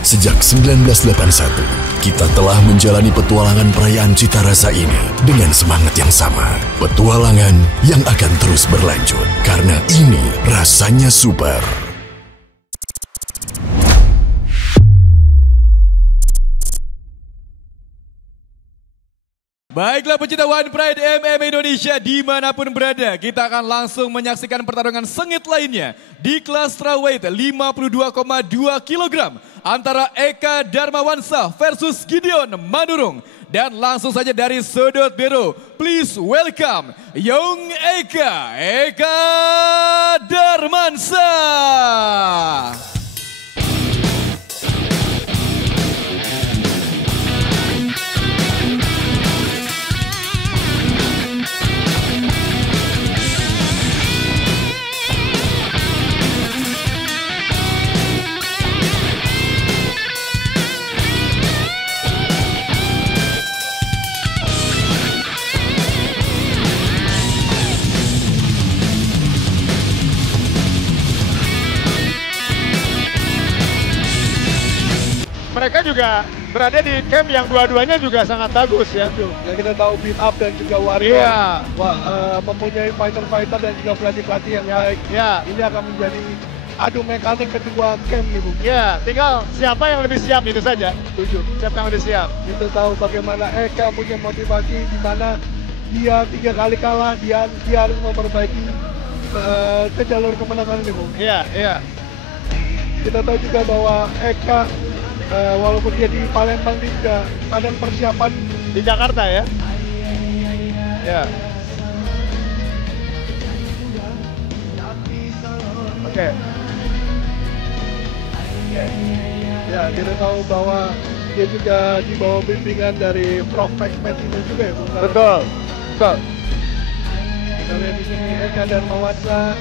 Sejak 1981, kita telah menjalani petualangan perayaan Cita Rasa ini dengan semangat yang sama. Petualangan yang akan terus berlanjut, karena ini rasanya super. Baiklah pecinta One Pride MMA Indonesia dimanapun berada, kita akan langsung menyaksikan pertarungan sengit lainnya di kelas strawweight 52,2 kg antara Eka Darmawansa versus Gideon Manurung. Dan langsung saja dari sudut biru, please welcome Young Eka Darmansa. Mereka juga berada di camp yang dua-duanya juga sangat bagus ya. Ya kita tahu beat up dan juga Warrior mempunyai fighter-fighter dan juga pelatih-pelatih yang baik. Ya. Ini akan menjadi adu mekanik kedua camp nih Bu. Ya, tinggal siapa yang lebih siap itu saja. Setuju. Siapa yang lebih siap. Kita tahu bagaimana Eka punya motivasi di mana dia 3 kali kalah, dia harus memperbaiki ke jalur kemenangan ini Bu. Iya, iya. Kita tahu juga bahwa Eka walaupun dia di Palembang juga ada persiapan Di Jakarta ya. Ya. Oke. Ya, kita tahu bahwa dia juga di bawah bimbingan dari Prof. Matt ini juga ya, Bu. Betul. Betul. Kita lihat di sini Eka dan Mawansa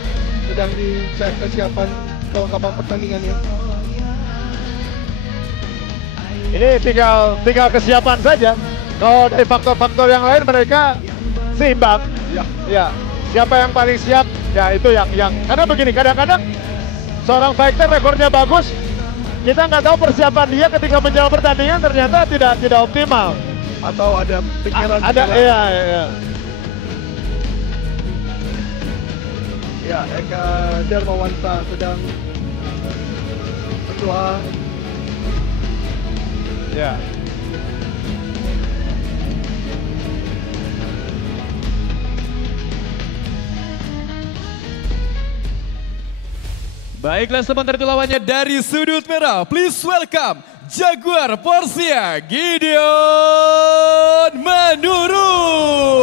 sedang dicek kesiapan kelengkapan pertandingannya. Ini tinggal kesiapan saja. Kalau dari faktor-faktor yang lain mereka seimbang. Ya. Ya. Siapa yang paling siap? Ya itu yang karena begini, kadang-kadang seorang fighter rekornya bagus, kita nggak tahu persiapan dia ketika menjalani pertandingan ternyata tidak optimal. Atau ada pikiran Ada, iya. Ya, Eka Darmawansa sedang berdoa. Ya. Baiklah sementara itu lawannya dari sudut merah, please welcome Jaguar Porsia Gideon Manurung.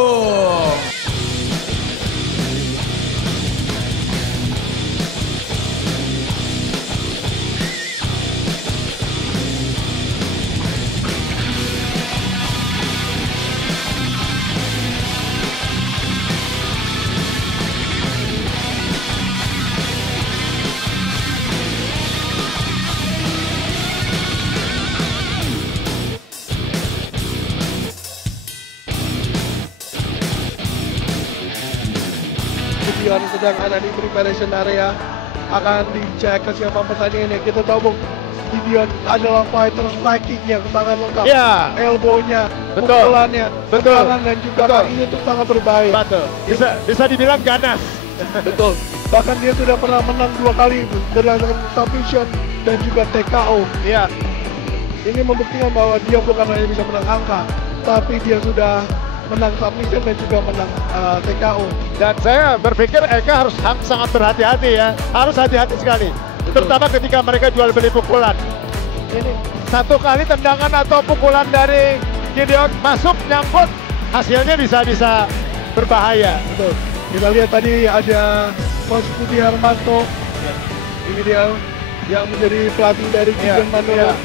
Gideon sedang ada di preparation area, akan dicek kesiapan pertandingannya. Kita tahu Bung, Gideon adalah fighter striking-nya sangat lengkap. Ya. Elbow-nya, Betul. pukulannya, Betul. tendangan dan juga kakinya itu sangat berbahaya. Betul. Bisa dibilang ganas. Betul. Bahkan dia sudah pernah menang 2 kali berdasarkan submission dan juga TKO. Iya. Ini membuktikan bahwa dia bukan hanya bisa menang angka, tapi dia sudah menang submission dan juga menang TKO. Dan saya berpikir Eka harus sangat berhati-hati ya. Harus hati-hati sekali. Terutama ketika mereka jual beli pukulan. Ini satu kali tendangan atau pukulan dari Gideon masuk nyangkut, hasilnya bisa berbahaya. Betul. Kita lihat tadi ada Coach Budi Harmanto. Ini dia yang menjadi pelatih dari Gideon Manurung.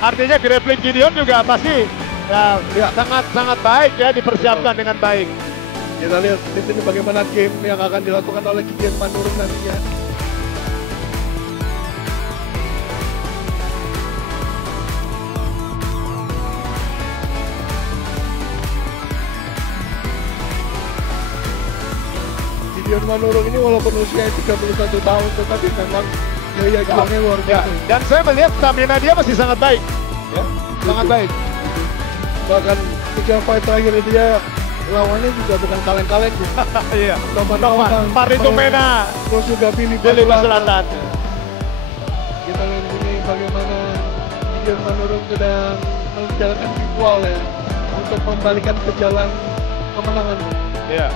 Artinya grappling Gideon juga pasti sangat baik ya, dipersiapkan dengan baik. Kita lihat di sini bagaimana game yang akan dilakukan oleh Gideon Manurung nantinya. Gideon Manurung ini walaupun usianya 31 tahun, tetapi memang Gaya juangnya luar Ya, biasa. dan saya melihat stamina dia masih sangat baik. Ya, sangat baik. Bahkan 3 fight terakhir dia lawannya juga bukan kaleng-kaleng. Iya. Toman, Parito Mena, terus juga Billy Filipina Selatan. Kita lihat ini bagaimana Gideon Manurung sedang menjalankan ritual ya untuk membalikan ke jalan kemenangan. Iya.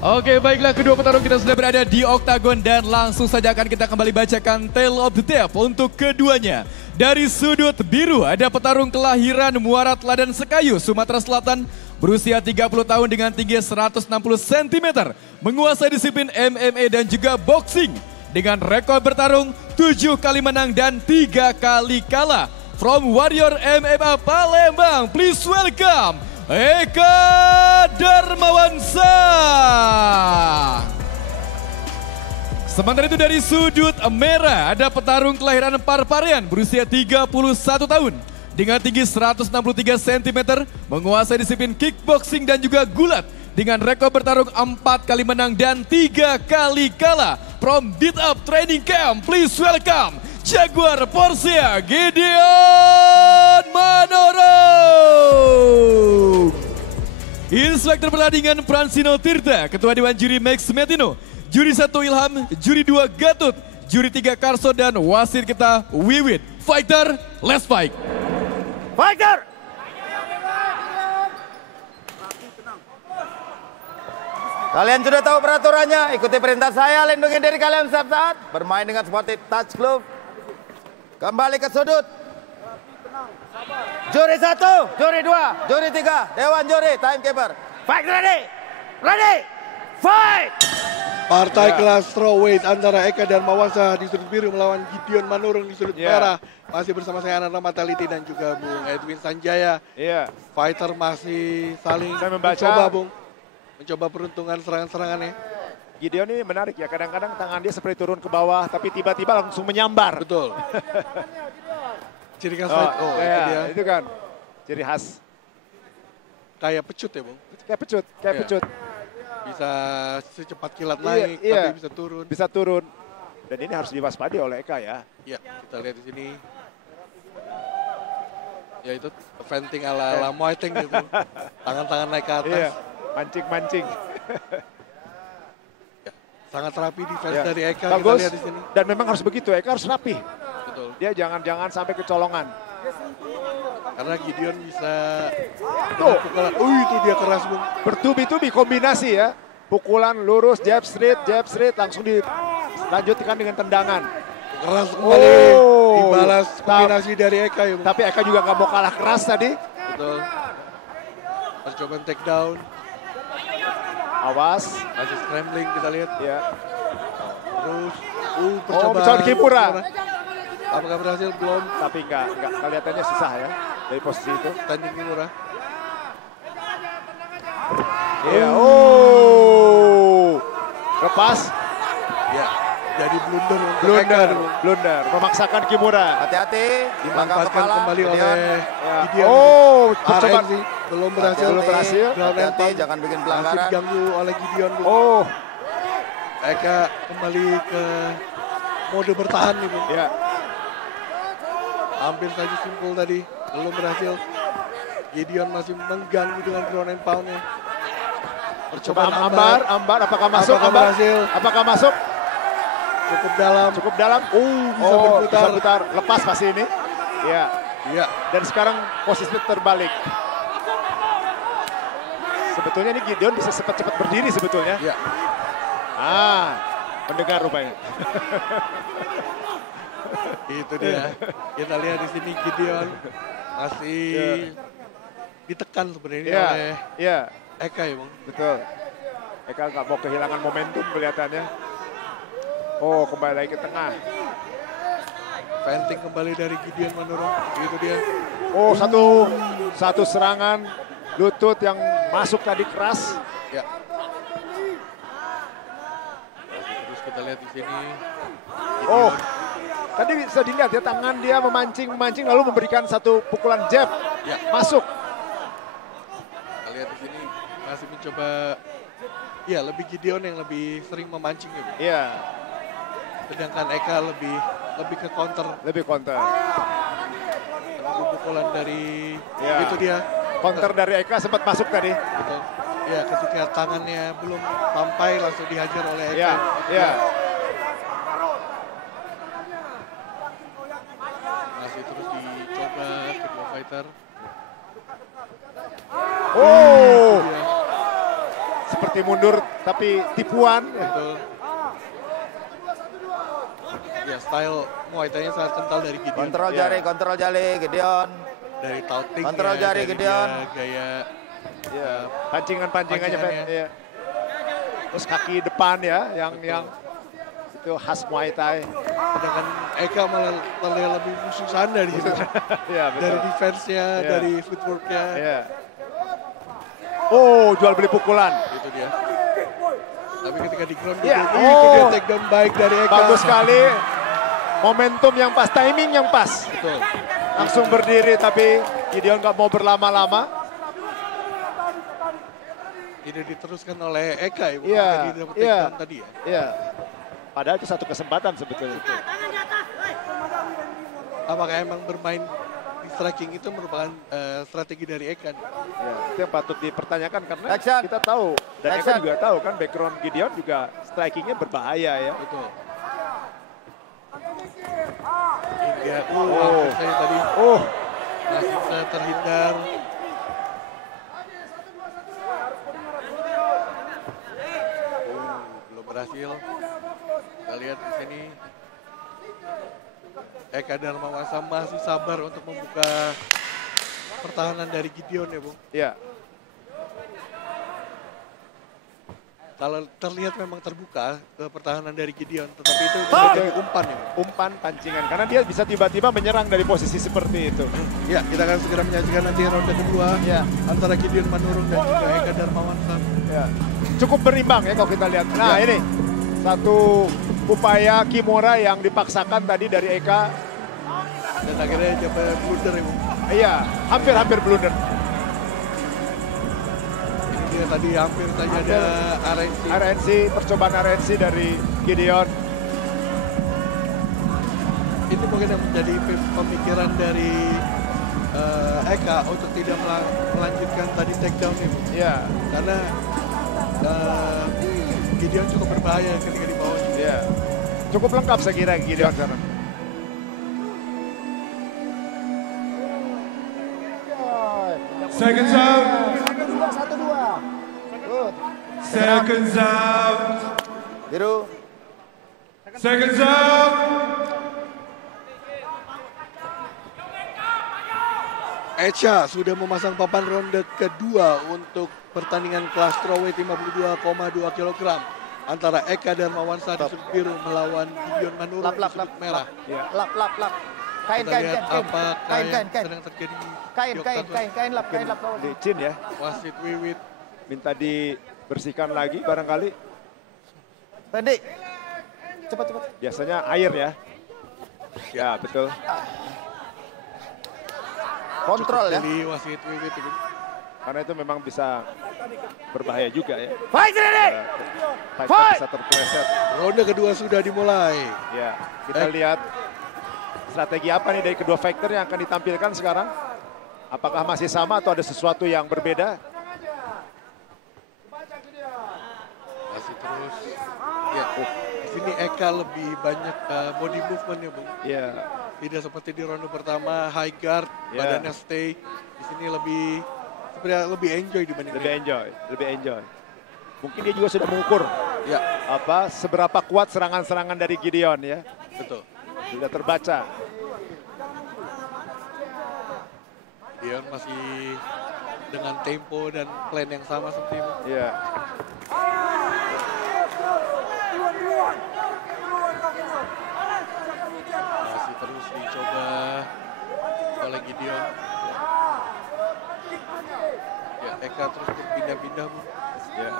Oke, baiklah, kedua petarung kita sudah berada di oktagon dan langsung saja akan kita kembali bacakan Tale of the Tape untuk keduanya. Dari sudut biru ada petarung kelahiran Muara Teladan Sekayu, Sumatera Selatan, berusia 30 tahun dengan tinggi 160 cm, menguasai disiplin MMA dan juga boxing dengan rekor bertarung 7 kali menang dan 3 kali kalah. From Warrior MMA Palembang, please welcome Eka Darmawansa. Sementara itu dari sudut merah ada petarung kelahiran Parparean berusia 31 tahun dengan tinggi 163 cm, menguasai disiplin kickboxing dan juga gulat dengan rekor bertarung 4 kali menang dan 3 kali kalah. From Beat Up Training Camp, please welcome Jaguar Porsia Gideon Manurung. Inspektur pertandingan Pransino Tirta, Ketua Dewan Juri Max Metino, Juri 1 Ilham, Juri 2 Gatut, Juri 3 Karso dan wasit kita Wiwit. Fighter, let's fight. Fighter! Kalian sudah tahu peraturannya, ikuti perintah saya, lindungi diri kalian setiap saat. Bermain dengan sportif touch glove. Kembali ke sudut. Juri 1, juri 2, juri 3, Dewan Juri, timekeeper. Fight ready! Ready! Fight! Partai kelas strawweight antara Eka Darmawansa di sudut biru melawan Gideon Manurung di sudut merah. Masih bersama saya Ananda Mataliti dan juga Bung Edwin Sanjaya. Iya. Fighter masih saling Saya membaca. mencoba, Bung. Mencoba peruntungan serangan-serangannya. Gideon ini menarik ya, kadang-kadang tangan dia seperti turun ke bawah, tapi tiba-tiba langsung menyambar. Betul. Ciri khas fight. Oh, itu dia. Itu kan ciri khas. Kayak pecut ya, Bung. Kayak pecut, kayak Iya. pecut. Bisa secepat kilat naik, Iya. tapi bisa turun. Bisa turun. Dan ini harus diwaspadi oleh Eka ya. Ya, kita lihat di sini. Ya itu venting ala Muay Thai gitu. Tangan-tangan naik ke atas. Iya, mancing-mancing. Ya, sangat rapi defense Ya. dari Eka, kita Bagus. lihat di sini. Dan memang harus begitu, Eka harus rapi. Betul. Dia jangan sampai kecolongan. Karena Gideon bisa Tuh. pukulan. Itu dia keras, Bung. Bertubi-tubi kombinasi ya. Pukulan lurus, jab straight, langsung dilanjutkan dengan tendangan. Keras kembali. Oh. Dibalas kombinasi dari Eka ya, Bung. Tapi Eka juga nggak mau kalah keras tadi. Betul. Percobaan take down. Awas. Masih scrambling kita lihat. Ya. Terus. percobaan Kimura. Apakah berhasil? Belum. Tapi enggak kelihatannya susah ya dari posisi itu. Standing Kimura. Iya. Oh. Lepas. Ya. Jadi blunder untuk Eka. Blunder. Memaksakan Kimura. Hati-hati, Dimanfaatkan kembali oleh Ya. Gideon. Oh, percobaan. RNC belum berhasil. Belum berhasil. Ground and Hati-hati, pound. jangan bikin Masih pelanggaran. diganggu oleh Gideon. Bung. Oh. Eka kembali ke mode bertahan nih, Bung. Ya. Hampir saja simpul tadi, belum berhasil. Gideon masih mengganggu dengan ground and pound-nya. Coba Ambar, apakah masuk? Apakah Ambar? berhasil? Apakah masuk? Cukup dalam. Bisa berputar. Lepas pasti ini. Ya. Iya. Dan sekarang posisinya terbalik. Sebetulnya ini Gideon bisa cepat-cepat berdiri sebetulnya. Iya. Mendengar rupanya. Itu dia. Kita lihat di sini Gideon masih ditekan sebenarnya oleh Eka ya, Bang. Betul. Eka nggak mau kehilangan momentum kelihatannya. Oh, kembali lagi ke tengah. Venting kembali dari Gideon Manurung. Itu dia. Oh, satu serangan lutut yang masuk tadi keras. Ya. Kita lihat di sini. Oh, tadi bisa dilihat ya tangan dia memancing lalu memberikan satu pukulan jab masuk. Kita lihat di sini masih mencoba, ya lebih Gideon yang lebih sering memancing ya. Iya. Sedangkan Eka lebih ke counter. Lebih counter. Menunggu pukulan dari itu dia. Counter dari Eka sempat masuk tadi. Betul. Ya, ketika tangannya belum sampai langsung dihajar oleh Eka. Iya, iya. Masih terus dicoba kedua fighter. Oh, Dia, seperti mundur tapi tipuan. betul. Ya, style Muay Thai-nya sangat kental dari Gideon. Kontrol jari Gideon. Dari touting, Kontrol jari Gideon. Gaya Pancingannya. Pancingannya. Iya. Terus kaki depan ya, yang itu khas Muay Thai. sedangkan Eka malah terlihat lebih musuh sanda di situ. Iya, betul. Dari defense-nya, Iya. dari footwork-nya. Iya. Oh, jual beli pukulan. Itu dia. Tapi ketika di ground Iya. itu dia take down baik dari Eka. Bagus sekali. Momentum yang pas, timing yang pas. Betul. Langsung berdiri tapi Gideon nggak mau berlama-lama. Tidak diteruskan oleh Eka ya, Iya, jadi dapat take iya. down tadi ya. Iya. Padahal itu satu kesempatan sebetulnya. Apakah emang bermain di striking itu merupakan strategi dari Eka? Ya, itu yang patut dipertanyakan karena Action. kita tahu dan Eka Action. juga tahu kan background Gideon juga strikingnya berbahaya ya. Betul. Hingga hampir saya tadi masih bisa terhindar. Belum berhasil. Kita lihat di sini Eka Darmawangsa masih sabar untuk membuka pertahanan dari Gideon ya, Bung. Iya. Kalau terlihat memang terbuka pertahanan dari Gideon, tetapi itu bisa jadi umpan ya. Umpan pancingan karena dia bisa tiba-tiba menyerang dari posisi seperti itu. Ya, kita akan segera menyaksikan nanti ronde kedua Ya. antara Gideon Manurung dan juga Eka Darmawansa. Ya. Cukup berimbang ya kalau kita lihat. Nah, ini satu upaya Kimura yang dipaksakan tadi dari Eka. Dan akhirnya coba blunder ya, Bung. Iya, hampir blunder. Ini dia tadi hampir saja ada RNC. Percobaan RNC dari Gideon. Ini mungkin yang menjadi pemikiran dari Eka untuk tidak melanjutkan tadi takedown ini, Bung. Iya. Karena Gideon cukup berbahaya ketika di bawah. Iya. Cukup lengkap saya kira Gideon sekarang. Seconds out. 1-2. Good. Seconds out. Biru. Seconds out. Echa sudah memasang papan ronde kedua untuk pertandingan kelas strawweight 52,2 kg antara Eka Darmawansa di sudut biru melawan Gideon Manurung di sudut merah. Lap. Kain. Kita lihat apa yang sedang terjadi di Kain lap lawan. Licin ya. wasit Wiwit. Minta dibersihkan lagi barangkali. Pendek. Cepat. Biasanya air ya. Ya, betul. Kontrol ya. Dari wasit Wiwit itu. Karena itu memang bisa berbahaya juga ya. Fight ready. Fight bisa terpleset. Ronde kedua sudah dimulai. Ya, kita lihat strategi apa nih dari kedua fighter yang akan ditampilkan sekarang. Apakah masih sama atau ada sesuatu yang berbeda? Masih terus. Ya, di sini Eka lebih banyak body movement ya, Bung. Ya, Tidak seperti di ronde pertama high guard, Ya. badannya stay. Di sini lebih sebenarnya lebih enjoy dibanding lebih enjoy. Mungkin dia juga sudah mengukur Ya, seberapa kuat serangan-serangan dari Gideon ya. betul. Sudah terbaca. Dion masih dengan tempo dan plan yang sama seperti itu. Ya. Masih terus dicoba oleh Gideon. Ya, Eka terus berpindah-pindah, Bu. Ya.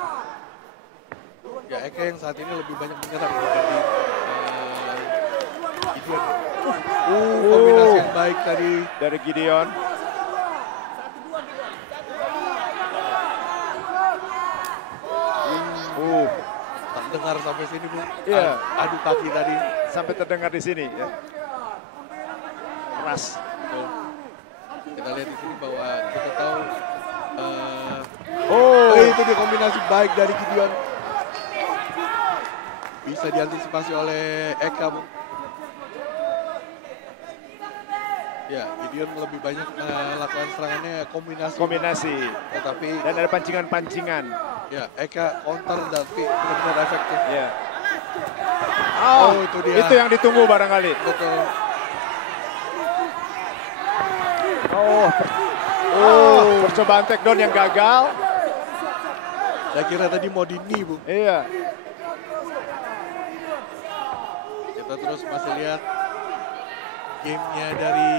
Ya, Eka yang saat ini lebih banyak menyerang dibanding Gideon. Kombinasi yang baik tadi dari Gideon. Dengar sampai sini, Bu. Iya. Adu kaki tadi. Sampai terdengar di sini. Ya. Keras. Kita lihat di sini bahwa kita tahu itu dia kombinasi baik dari Gideon. Bisa diantisipasi oleh Eka, Bu. Ya, Gideon lebih banyak melakukan serangannya kombinasi. Tetapi dan ada pancingan-pancingan. Ya, Eka counter tapi benar-benar efektif. Ya. Itu dia. Itu yang ditunggu barangkali. Betul. Percobaan takedown yang gagal. Saya kira tadi mau dini, Bu. Iya. Kita terus masih lihat gamenya dari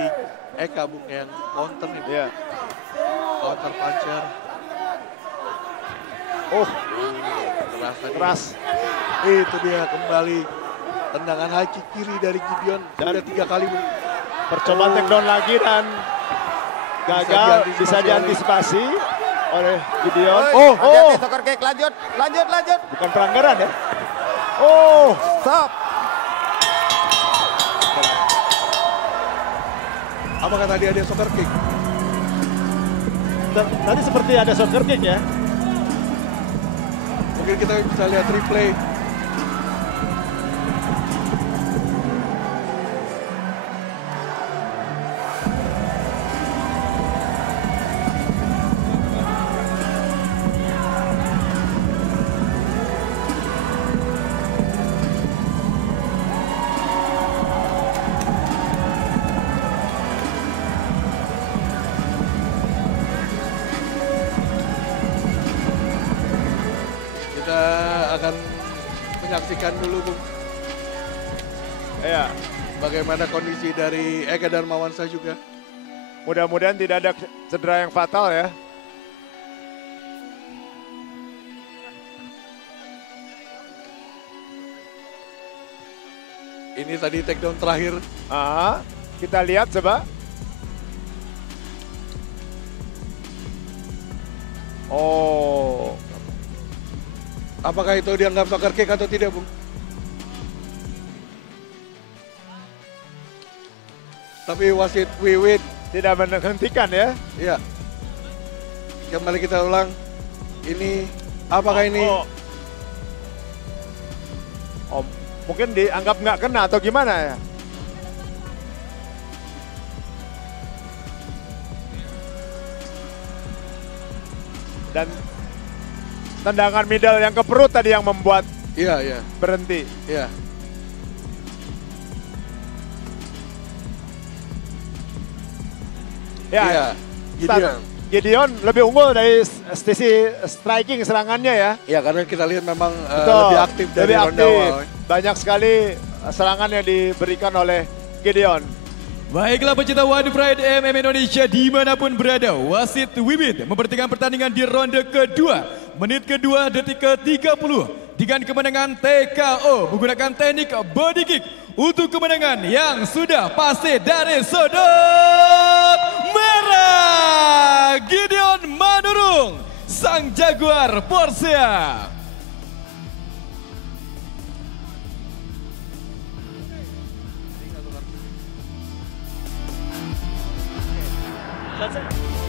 Eka, Bu, yang counter nih. Iya. Counter puncher. Keras. Itu dia kembali tendangan high kick kiri dari Gideon. Sudah 3 kali, Bu. Percobaan takedown lagi dan gagal, bisa diantisipasi oleh Gideon. Hati-hati, soccer kick, lanjut. Bukan pelanggaran ya? Stop. Apakah tadi ada soccer kick? Tadi seperti ada soccer kick ya. Mungkin kita bisa lihat replay. Menyaksikan dulu, Bung. Iya. Bagaimana kondisi dari Eka Darmawansyah juga. Mudah-mudahan tidak ada cedera yang fatal ya. Ini tadi takedown terakhir. Kita lihat coba. Apakah itu dianggap soccer kick atau tidak, Bung? Tapi wasit Wiwit tidak menghentikan ya. Iya. Kembali kita ulang. Ini, apakah ini? Mungkin dianggap nggak kena atau gimana ya? Dan tendangan middle yang ke perut tadi yang membuat berhenti. Iya. Ya, Gideon lebih unggul dari sisi striking serangannya ya. Iya, karena kita lihat memang lebih aktif dari ronde awal. Banyak sekali serangan yang diberikan oleh Gideon. Baiklah pecinta One Pride MMA Indonesia dimanapun berada, wasit Wiwit memperhatikan pertandingan di ronde kedua, menit kedua, detik ke-30 dengan kemenangan TKO menggunakan teknik body kick untuk kemenangan yang sudah pasti dari sudut merah, Gideon Manurung, sang jaguar Porsia. That's it.